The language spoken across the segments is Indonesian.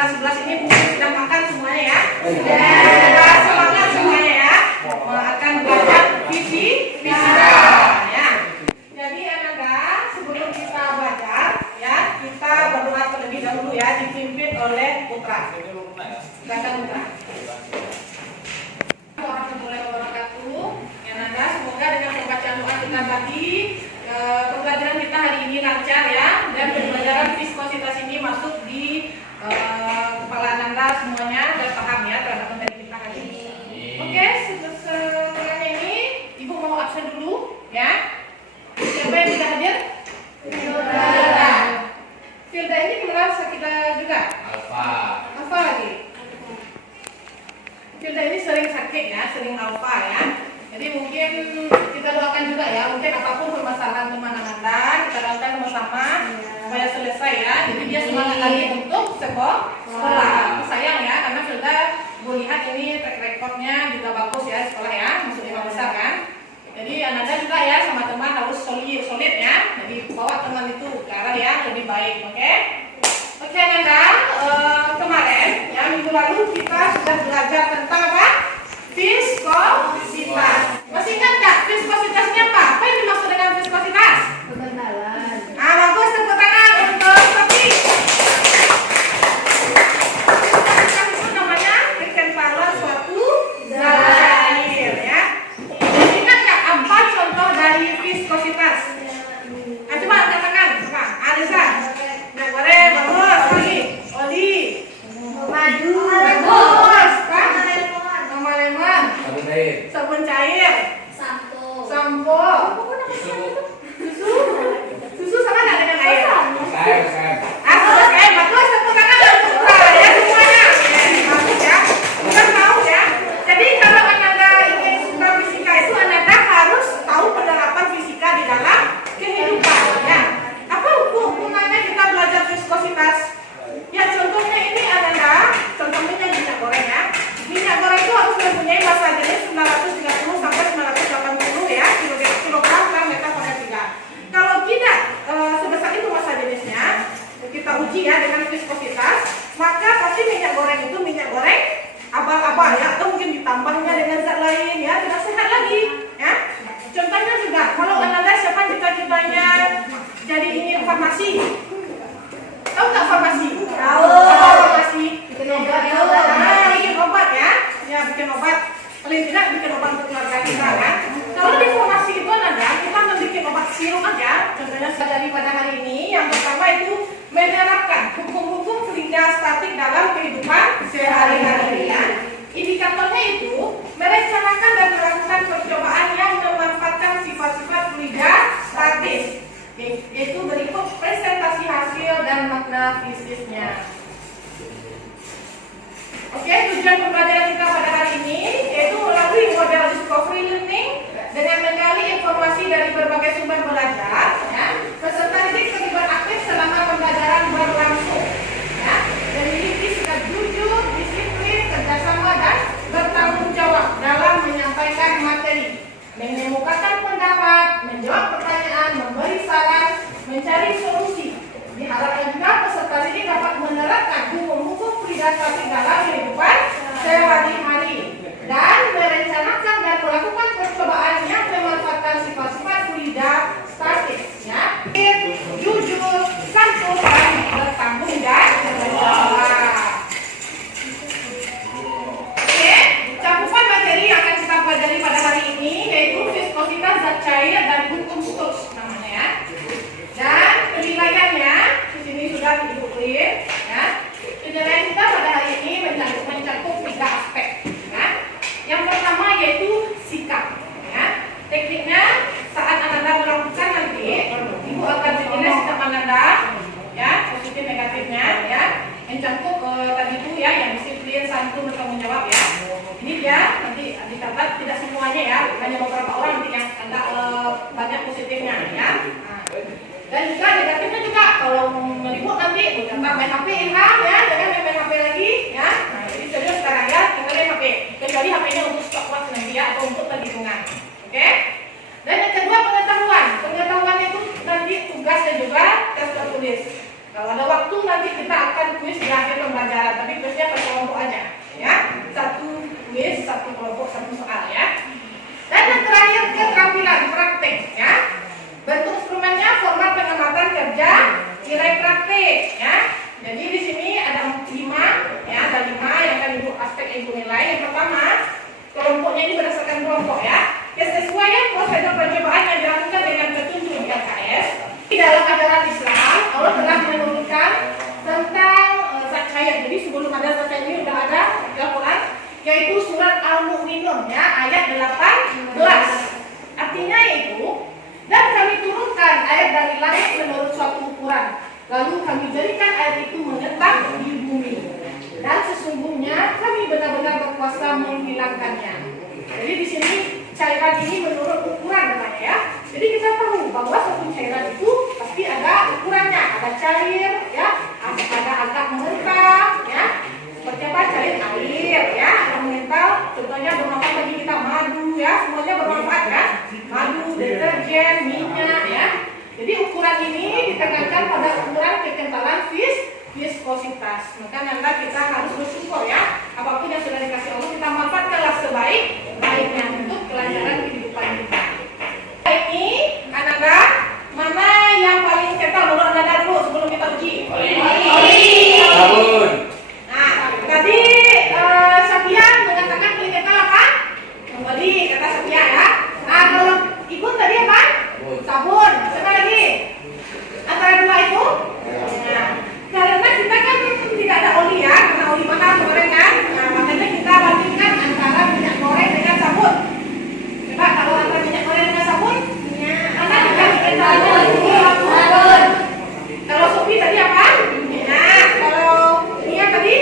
kelas 11 ini mungkin sudah makan semuanya ya. Sudah semangat semuanya ya. Akan belajar fisika ya. Jadi anak-anak, sebelum kita belajar ya, kita berdoa terlebih dahulu ya, dipimpin oleh Putra. Silakan Putra. Warahmatullahi wabarakatuh. Ya anak-anak, semoga dengan pembacaan doa kita tadi pembelajaran kita hari ini lancar ya, dan pembelajaran viskositas ini masuk di kepala Ananda semuanya dan paham ya terhadap materi kita hari ini. Oke, setelahnya ini Ibu mau absen dulu ya. Siapa yang tidak hadir? Filda. Filda ini kelas kita juga? Alfa lagi. Filda ini sering sakit ya, sering alfa ya. Jadi mungkin kita doakan juga ya, mungkin apapun permasalahan teman Ananda, kita doakan bersama supaya selesai ya. Jadi dia semangat lagi untuk sekolah. Sayang ya, karena Filda gue lihat ini track recordnya juga bagus ya sekolah ya, masuk 5 besar kan. Jadi Ananda juga ya sama teman harus solid ya. Jadi bawa teman itu ke arah yang lebih baik, oke? Oke Ananda, kemarin ya minggu lalu kita sudah belajar tentang apa? Viskositas. Masih ingat nggak viskositasnya apa? Apa yang dimaksud dengan viskositas? Kekentalan. Bagus, tepuk tangan untuk Sofi. Viskositas itu namanya kekentalan suatu zat cair ya. Ingat nggak apa contoh dari viskositas? Coba angkat tangan, coba. Arisa. Nah, boleh, bagus. Lagi. Oli. Madu. Bagus. Nama lemon. Sabun cair. Sampo. Susu sama nggak dengan air? Bagus, tepuk tangan untuk Putra ya semuanya. Bagus ya. Bukan tahu ya. Jadi kalau Ananda ingin suka fisika itu Ananda harus tahu penerapan fisika di dalam kehidupan ya. Apa hubungannya kita belajar viskositas? Ya contohnya ini Ananda, contohnya minyak goreng ya. Minyak goreng itu harus mempunyai massa jenis 930 sampai 980 ya kilogram per meter persegi. Kalau tidak sebesar itu massa jenisnya, kita uji ya dengan viskositas, maka pasti minyak goreng itu minyak goreng abal-abal ya, atau mungkin ditambahnya dengan zat lain ya, tidak sehat lagi ya. Contohnya juga kalau Ananda siapa cita-citanya jadi ingin farmasi, tahu nggak farmasi? Tahu. Farmasi bikin obat ya, bikin obat. Paling tidak bikin obat untuk keluarga kita kan. Kalau di farmasi itu Ananda, kita membuat obat sirup aja. Contohnya pada hari ini, yang pertama itu menerapkan hukum-hukum fluidastatik dalam kehidupan sehari-hari ya. Indikatornya itu merencanakan dan melakukan percobaan yang memanfaatkan sifat-sifat fluidastatis, yaitu berikut presentasi hasil dan makna fisiknya. Oke, tujuan pembelajaran kita pada hari ini yaitu melalui model discovery learning dengan menggali informasi dari berbagai sumber belajar ya. Peserta didik terlibat aktif selama pembelajaran berlangsung ya. Dan memiliki sikap jujur, disiplin, kerjasama dan bertanggung jawab dalam menyampaikan materi, mengemukakan pendapat, menjawab pertanyaan, memberi saran, mencari solusi. Diharapkan juga peserta didik dapat menerapkan hukum-hukum fluidastatik dalam kehidupan sehari-hari dan merencanakan dan melakukan percobaan yang memanfaatkan sifat-sifat fluidastatik ya. Jujur, santun, dan bertanggung jawab. Oke, cakupan materi yang akan kita pelajari pada hari ini yaitu viskositas zat cair dan hukum Stokes namanya ya. Dan penilaiannya di sini sudah dibukuin ya. Penilaian kita pada hari ini mencakup 3 aspek ya. Yang pertama yaitu sikap ya. Tekniknya saat Ananda melakukan nanti Ibu akan menilai sikap Ananda ya, positif negatifnya ya. Mencakup tadi itu ya, yang disiplin, santun, bertanggung jawab ya. Ini dia nanti dicatat tidak semuanya ya, hanya beberapa orang nanti yang Anda banyak positifnya ya. Dan juga negatifnya juga kalau meliput nanti dicatat main HP Ilham ya, jangan main HP lagi ya. Nah, jadi serius sekarang ya, tinggalin HP. Kecuali HP-nya untuk stopwatch nanti ya, atau untuk perhitungan. Oke? Dan yang kedua pengetahuan. Pengetahuan itu nanti tugasnya juga tes tertulis. Kalau ada waktu nanti kita akan kuis di akhir pembelajaran nilai. Yang pertama, kelompoknya ini berdasarkan kelompok ya. Kesesuaian prosedur percobaan yang dilakukan dengan petunjuk di LKS. Di dalam ajaran Islam, Allah telah menurunkan tentang zat cair. Jadi sebelum ada zat cair ini sudah ada di Al-Quran, yaitu surat Al-Mu'minun ya, ayat 18. Artinya yaitu, dan kami turunkan air dari langit menurut suatu ukuran, lalu kami jadikan air itu menetap di bumi, dan sesungguhnya kami benar-benar berkuasa menghilangkannya. Jadi di sini cairan ini menurut ukuran namanya ya. Jadi kita tahu bahwa suatu cairan itu pasti ada ukurannya, ada cair ya, ada agak mengental ya. Seperti apa, cair air ya, ada mengental. Contohnya bermanfaat bagi kita madu ya, semuanya bermanfaat ya. Madu, deterjen, minyak ya. Jadi ukuran ini ditekankan pada ukuran kekentalan viskositas. Maka nanti kita harus bersyukur ya. Apapun yang sudah dikasih Allah, kita manfaatkanlah sebaik-baiknya untuk kelancaran kehidupan kita. Ini anak-anak, mana yang paling kental menurut anak-anak dulu sebelum kita uji? Sabun. Nah, tadi Safian mengatakan paling kental apa? Tadi kata Safian ya. Nah, kalau Igun tadi apa? Sabun. Siapa lagi? Antara dua itu? Nah, karena kita kan tidak ada oli ya, karena oli mahal goreng kan. Nah, makanya kita bandingkan antara minyak goreng dengan sabun. Coba kalau antara minyak goreng dengan sabun, mana dikasih kentalannya lagi? Sabun. Kalau Sophie tadi apa? Minyak. Kalau Nia tadi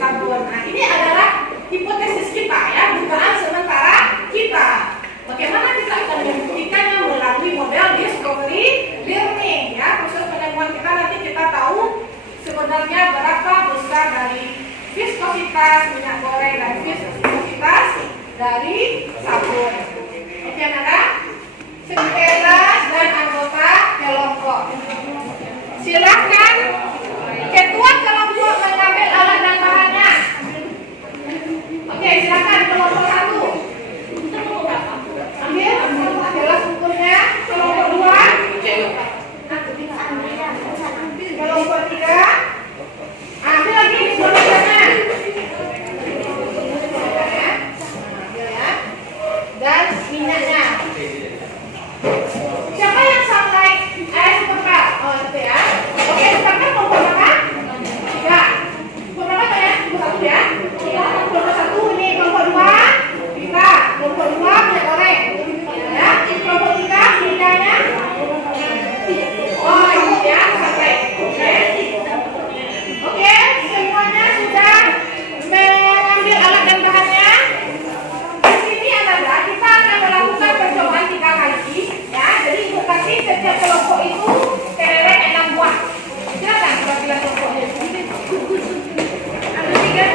sabun. Nah, ini adalah hipotesis kita ya, dugaan sementara kita. Bagaimana kita akan membuktikannya melalui model discovery learning ya. Proses penemuan kita nanti kita tahu sebenarnya berapa besar dari viskositas minyak goreng dan viskositas dari sabun. Oke anak-anak, kelas dan anggota kelompok. Silakan ketua kelompok mengambil alat dan bahannya. Oke, silakan kelompok 1. Ambil jelas ukurnya. Kelompok 2. Kelompok 3. Ambil lagi bonekanya. Dan minyaknya. Siapa yang sampai supercar? Oh itu ya. Oke, supercar kelompok berapa? 3. Kelompok berapa ya? Kelompok 1 ya. Kelompok 1 ini kelompok 2. Kita kelompok 2 minyak goreng. Ya. Kelompok 3 minyaknya. Oh ini ya sampai. Oke, semuanya sudah mengambil alat dan bahannya. Di sini adalah kita akan melakukan percobaan 3 kali ya. Jadi ibu kasih setiap kelompok itu terereng 6 buah. Silakan bagi-bagi kelompoknya. Ada 3.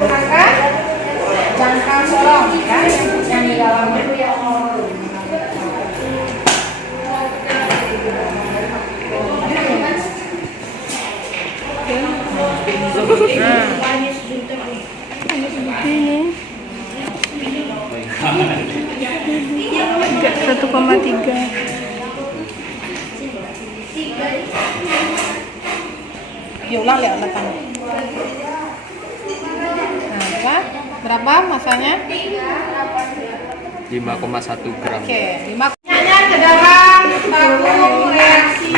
Gunakan jangkau solong ya, yang di dalam itu ya. Tiga 1,3. Diulang lihat letakkan. Nah, berapa masanya? 5,1 gram. Oke, 5 minyaknya ke dalam tabung reaksi.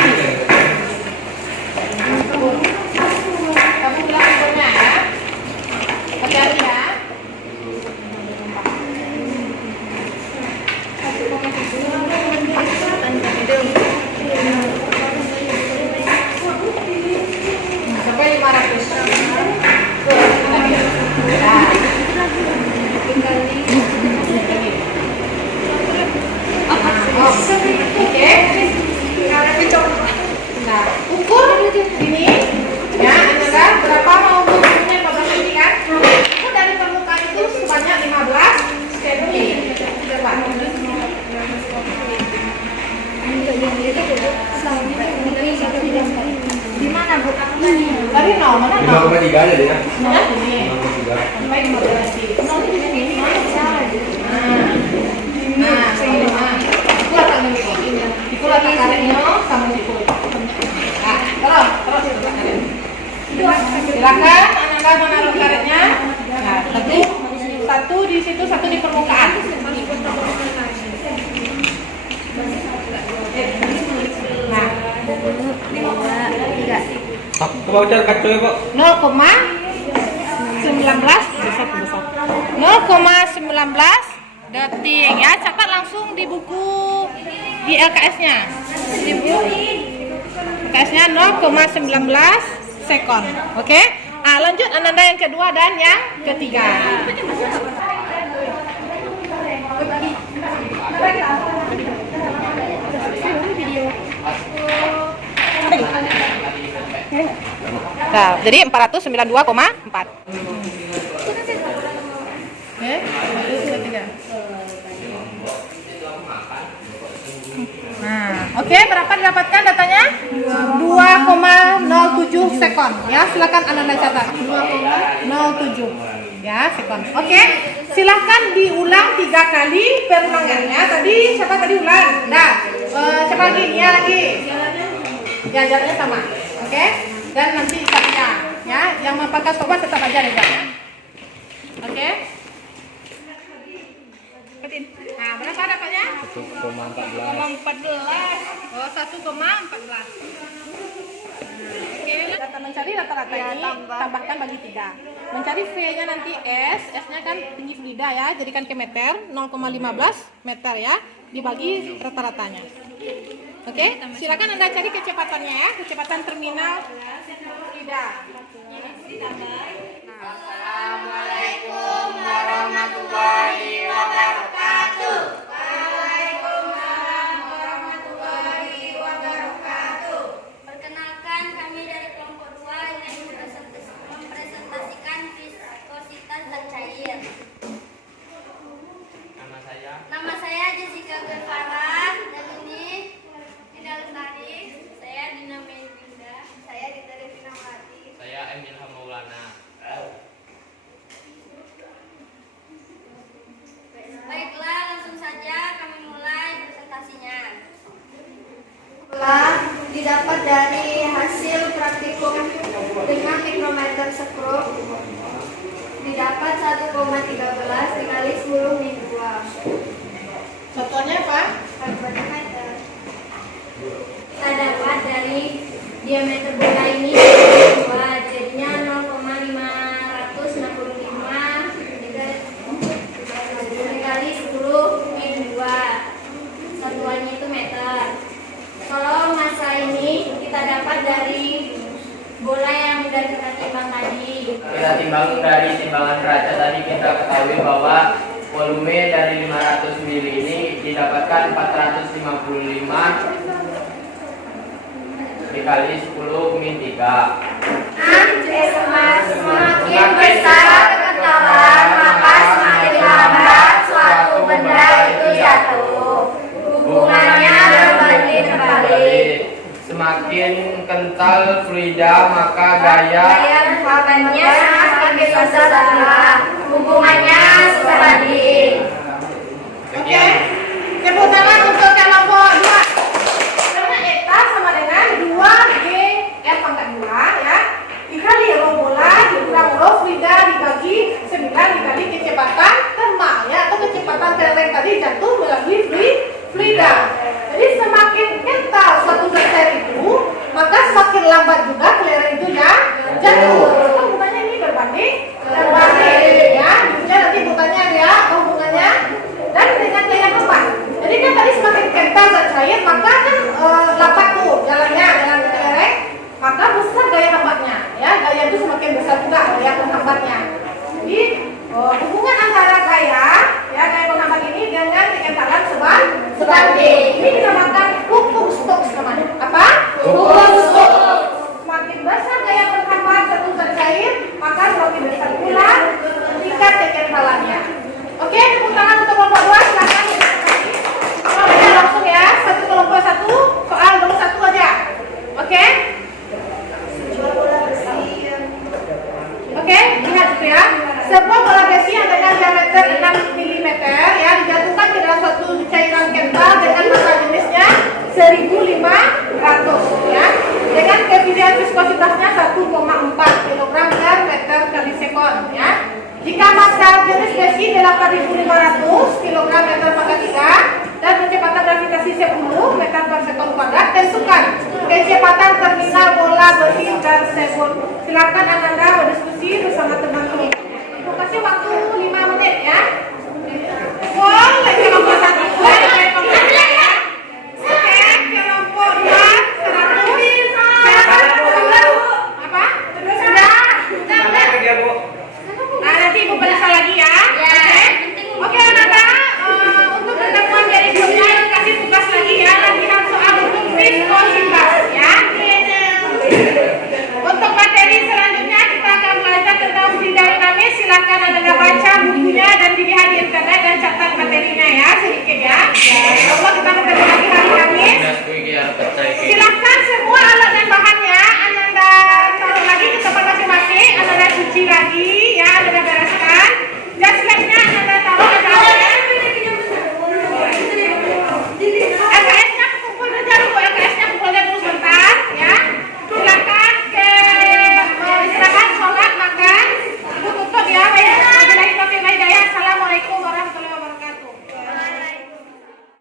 Tabung reaksinya ya. Hati-hati ya. Sampai 500. Oke. Nah, ukur ini ya, adalah berapa mau ukurnya 14 cm kan? Ukur dari permukaan itu sebanyak 15 cm. Di mana Bu? Tadi nol, mana nol? 5,3 aja deh ya. Mana ini? Sampai 15 cm. Nah, itulah tak karetnya. Silakan Ananda menaruh karetnya. Nah, satu di situ, satu di permukaan. Nah, 0,19 detik ya. Catat langsung di buku di LKS-nya. Di buku LKS-nya 0,19 sekon. Oke? Lanjut Ananda yang kedua dan yang ketiga. Nah, jadi 492,4. Nah, oke, berapa didapatkan datanya? 2,07 sekon. Ya, silakan Ananda catat. 2,07 ya sekon. Oke, silakan diulang 3 kali perulangannya. Tadi siapa tadi ulang? Nah, siapa lagi? Nia lagi. Ya, jalannya sama. Oke, dan nanti caranya ya, yang memakai sobat tetap aja ya. Oke. Nah, berapa dapatnya? 1,14. Oh, 1,14. Oke, data mencari rata-rata ini tambahkan bagi 3. Mencari V-nya nanti S-nya kan tinggi fluida ya, jadikan ke meter, 0,15 meter ya, dibagi rata-ratanya. Oke, silakan Anda cari kecepatannya ya, kecepatan terminal fluida. Assalamualaikum warahmatullahi wabarakatuh. Waalaikumsalam warahmatullahi wabarakatuh. Perkenalkan, kami dari kelompok 2 ingin mempresentasikan viskositas zat cair. Nama saya Jessica Guevara dan ini Dinda Lestari. Saya Dina Melinda. Saya Dita Devina Melati. Saya Emil Maulana. Baiklah, langsung saja kami mulai presentasinya. Telah didapat dari hasil praktikum dengan mikrometer skrup didapat 1,13 dikali 10 min 2. Contohnya apa? Meter. Kita dapat dari diameter bola ini 2, jadinya 0,565 dikali 10 min 2. Satuannya itu meter. Kalau massa ini kita dapat dari bola yang sudah kita timbang tadi. Kita timbang dari timbangan kaca tadi, kita ketahui bahwa volume dari 500 ml ini didapatkan 455 dikali 10 min 3. Semakin besar kekentalan, maka semakin lambat suatu benda itu jatuh. Hubungannya berbanding terbalik. Semakin kental fluida, maka gaya Hubungannya semakin besar. Hubungannya sebanding. Oke. Tepuk tangan untuk kelompok 2. Karena eta sama dengan 2G F pangkat 2 ya. Dikali rho bola dikurang rho fluida dibagi 9 dikali kecepatan thermal ya, atau kecepatan kelereng tadi jatuh melalui fluida. Jadi semakin kental suatu zat cair itu, maka semakin lambat juga kelereng itu ya jatuh. Hubungannya ini berbanding terbalik ya. Bisa nanti bukannya ya hubungannya dan dengan gaya hembat. Jadi kan tadi semakin kental zat cair, maka kan lambat tuh jalannya jalan kelereng, maka besar gaya hembatnya ya. Gaya itu semakin besar juga gaya penghambatnya. Jadi hubungan antara gaya ya, gaya penghambat ini dengan kekentalan sebanding. Ini dinamakan hukum Stokes namanya. Apa? Hukum Stokes. Semakin besar gaya penghambat satu zat cair, maka semakin besar pula tingkat kekentalannya. Oke, tepuk tangan untuk kelompok 2, silakan. Kalau bisa langsung ya, satu kelompok 1, soal nomor 1 aja. Oke? Oke, lihat itu ya. Sebuah bola besi yang dengan diameter 6 mm ya dijatuhkan ke dalam suatu cairan kental dengan massa jenisnya Total jenis besi 8.500 kg meter pangkat 3.